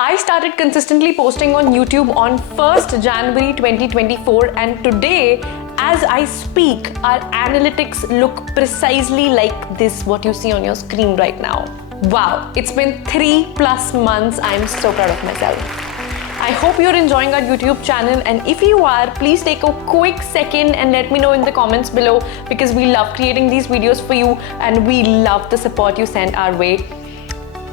I started consistently posting on YouTube on 1st January 2024, and today, as I speak, our analytics look precisely like this, what you see on your screen right now. Wow, it's been 3+ months. I'm so proud of myself. I hope you're enjoying our YouTube channel, and if you are, please take a quick second and let me know in the comments below, because we love creating these videos for you and we love the support you send our way.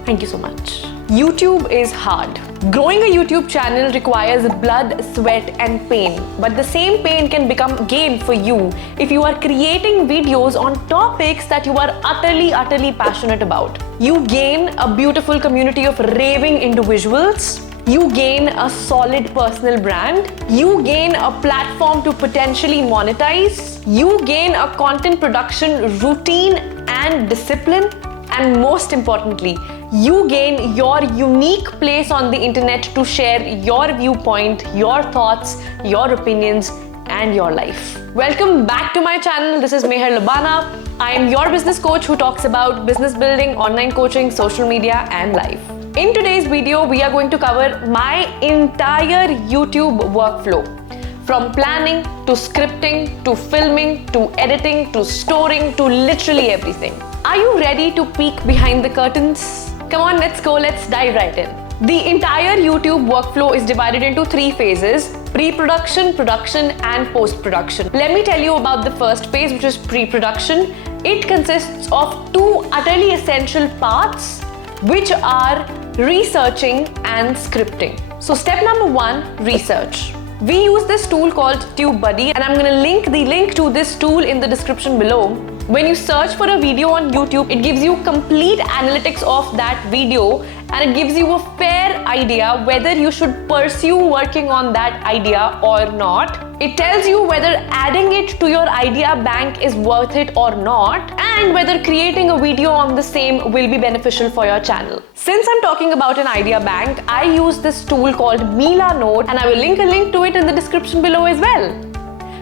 Thank you so much. YouTube is hard. Growing a YouTube channel requires blood, sweat and pain, but the same pain can become gain for you if you are creating videos on topics that you are utterly passionate about. You gain a beautiful community of raving individuals. You gain a solid personal brand. You gain a platform to potentially monetize. You gain a content production routine and discipline. And most importantly, you gain your unique place on the internet to share your viewpoint, your thoughts, your opinions, and your life. Welcome back to my channel. This is Mehar Labana. I am your business coach who talks about business building, online coaching, social media, and life. In today's video, we are going to cover my entire YouTube workflow. From planning to scripting to filming to editing to storing to literally everything. Are you ready to peek behind the curtains? Come on, let's go, let's dive right in. The entire YouTube workflow is divided into 3 phases: pre-production, production, and post-production. Let me tell you about the first phase, which is pre-production. It consists of 2 utterly essential parts, which are researching and scripting. So step number 1, research. We use this tool called TubeBuddy, and I'm going to link the link to this tool in the description below. When you search for a video on YouTube, it gives you complete analytics of that video, and it gives you a fair idea whether you should pursue working on that idea or not. It tells you whether adding it to your idea bank is worth it or not, and whether creating a video on the same will be beneficial for your channel. Since I'm talking about an idea bank, I use this tool called Mila Note, and I will link a link to it in the description below as well,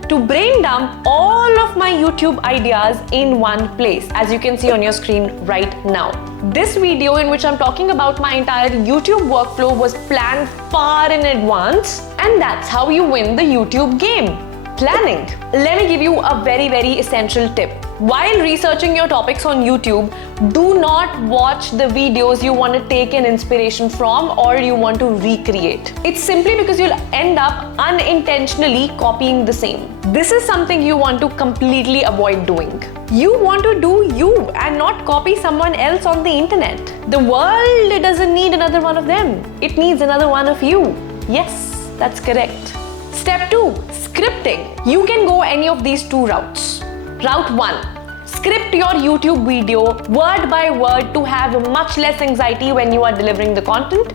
to brain dump all of my YouTube ideas in one place, as you can see on your screen right now. This video, in which I'm talking about my entire YouTube workflow, was planned far in advance, and that's how you win the YouTube game. Planning. Let me give you a very essential tip. While researching your topics on YouTube, do not watch the videos you want to take an inspiration from or you want to recreate. It's simply because you'll end up unintentionally copying the same. This is something you want to completely avoid doing. You want to do you and not copy someone else on the internet. The world doesn't need another one of them. It needs another one of you. Yes, that's correct. Step 2, scripting. You can go any of these 2 routes. Route 1, script your YouTube video word by word to have much less anxiety when you are delivering the content.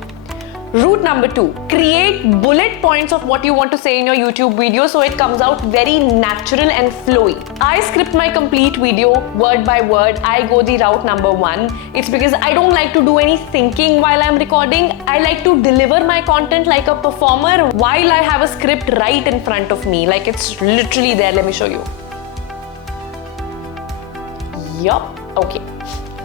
Route number 2, create bullet points of what you want to say in your YouTube video so it comes out very natural and flowy. I script my complete video word by word. I go the route number 1. It's because I don't like to do any thinking while I'm recording. I like to deliver my content like a performer while I have a script right in front of me. Like it's literally there. Let me show you. Yup, okay.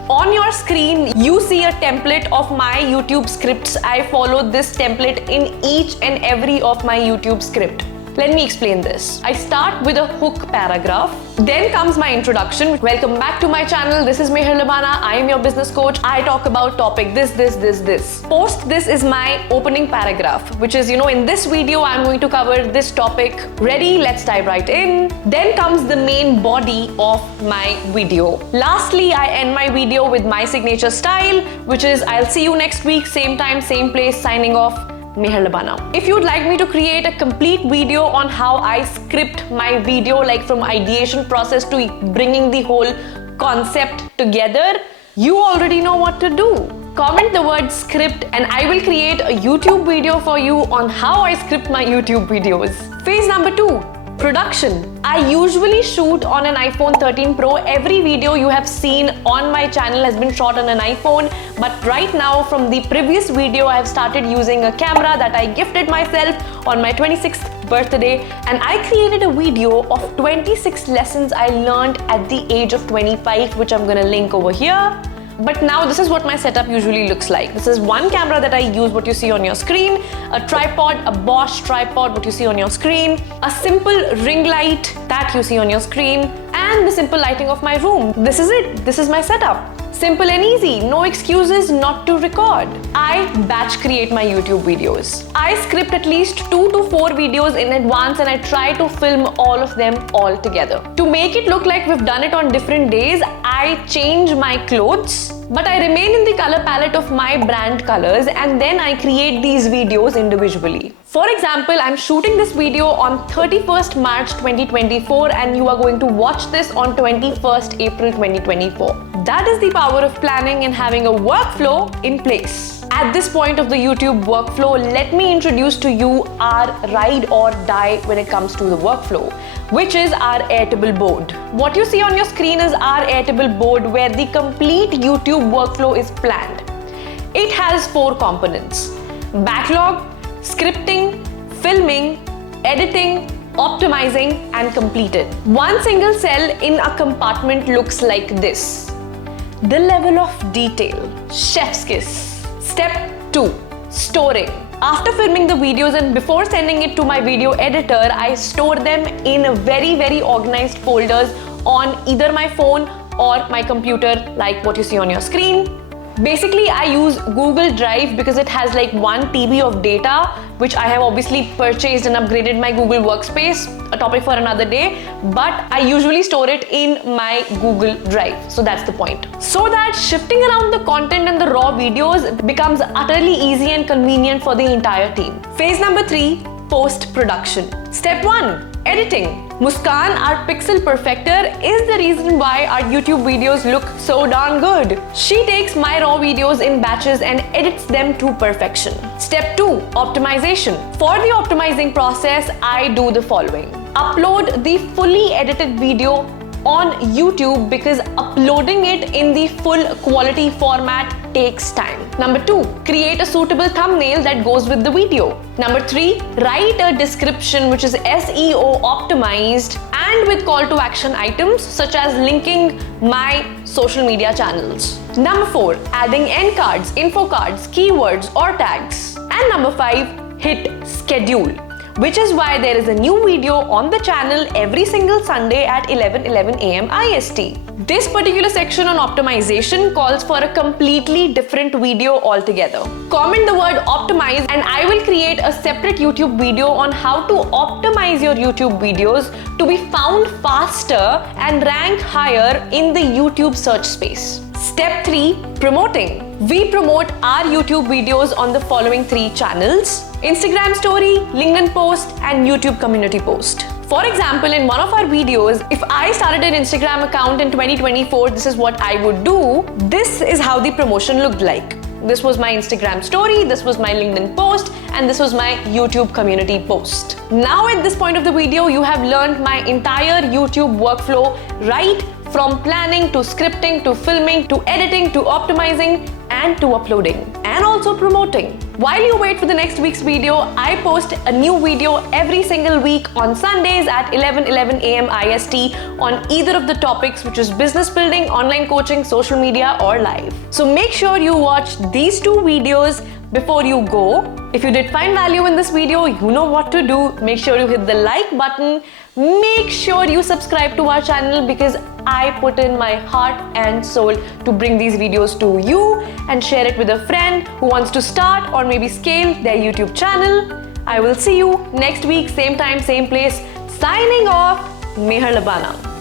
On your screen, you see a template of my YouTube scripts. I follow this template in each and every of my YouTube script. Let me explain this. I start with a hook paragraph. Then comes my introduction. Welcome back to my channel. This is Mehar Labana. I am your business coach. I talk about topic this. Post this is my opening paragraph, which is, in this video, I'm going to cover this topic. Ready? Let's dive right in. Then comes the main body of my video. Lastly, I end my video with my signature style, which is I'll see you next week, same time, same place, signing off. Mehar Labana. If you'd like me to create a complete video on how I script my video, like from ideation process to bringing the whole concept together, you already know what to do. Comment the word script and I will create a YouTube video for you on how I script my YouTube videos. Phase number 2, production. I usually shoot on an iPhone 13 Pro. Every video you have seen on my channel has been shot on an iPhone, but right now from the previous video I have started using a camera that I gifted myself on my 26th birthday, and I created a video of 26 lessons I learned at the age of 25, which I'm gonna link over here. But now this is what my setup usually looks like. This is one camera that I use, what you see on your screen, a tripod, a Bosch tripod, what you see on your screen, a simple ring light that you see on your screen, and the simple lighting of my room. This is it. This is my setup. Simple and easy, no excuses not to record. I batch create my YouTube videos. I script at least 2 to 4 videos in advance and I try to film all of them all together. To make it look like we've done it on different days, I change my clothes, but I remain in the color palette of my brand colors and then I create these videos individually. For example, I'm shooting this video on 31st March 2024 and you are going to watch this on 21st April 2024. That is the power of planning and having a workflow in place. At this point of the YouTube workflow, let me introduce to you our ride or die when it comes to the workflow, which is our Airtable board. What you see on your screen is our Airtable board where the complete YouTube workflow is planned. It has 4 components: backlog, scripting, filming, editing, optimizing, and completed. One single cell in a compartment looks like this. The level of detail, chef's kiss. Step 2, storing. After filming the videos and before sending it to my video editor, I store them in very organized folders on either my phone or my computer, like what you see on your screen. Basically, I use Google Drive because it has like 1 TB of data, which I have obviously purchased and upgraded my Google Workspace, a topic for another day, but I usually store it in my Google Drive. So that's the point. So that shifting around the content and the raw videos becomes utterly easy and convenient for the entire team. Phase number 3, post-production. Step 1, editing. Muskan, our pixel perfecter, is the reason why our YouTube videos look so darn good. She takes my raw videos in batches and edits them to perfection. Step 2, optimization. For the optimizing process, I do the following. Upload the fully edited video on YouTube because uploading it in the full quality format takes time. Number 2, create a suitable thumbnail that goes with the video. Number 3, write a description which is SEO optimized and with call to action items such as linking my social media channels. Number 4, adding end cards, info cards, keywords or tags. And number 5, hit schedule, which is why there is a new video on the channel every single Sunday at 11:11 AM IST. This particular section on optimization calls for a completely different video altogether. Comment the word optimize and I will create a separate YouTube video on how to optimize your YouTube videos to be found faster and rank higher in the YouTube search space. Step 3, promoting. We promote our YouTube videos on the following 3 channels: Instagram story, LinkedIn post, and YouTube community post. For example, in one of our videos, if I started an Instagram account in 2024, this is what I would do. This is how the promotion looked like. This was my Instagram story, this was my LinkedIn post, and this was my YouTube community post. Now at this point of the video, you have learned my entire YouTube workflow, right from planning to scripting to filming to editing to optimizing and to uploading and also promoting. While you wait for the next week's video, I post a new video every single week on Sundays at 11:11 AM IST on either of the topics, which is business building, online coaching, social media or live. So make sure you watch these 2 videos before you go. If you did find value in this video, you know what to do. Make sure you hit the like button. Make sure you subscribe to our channel because I put in my heart and soul to bring these videos to you, and share it with a friend who wants to start or maybe scale their YouTube channel. I will see you next week, same time, same place. Signing off, Mehar Labana.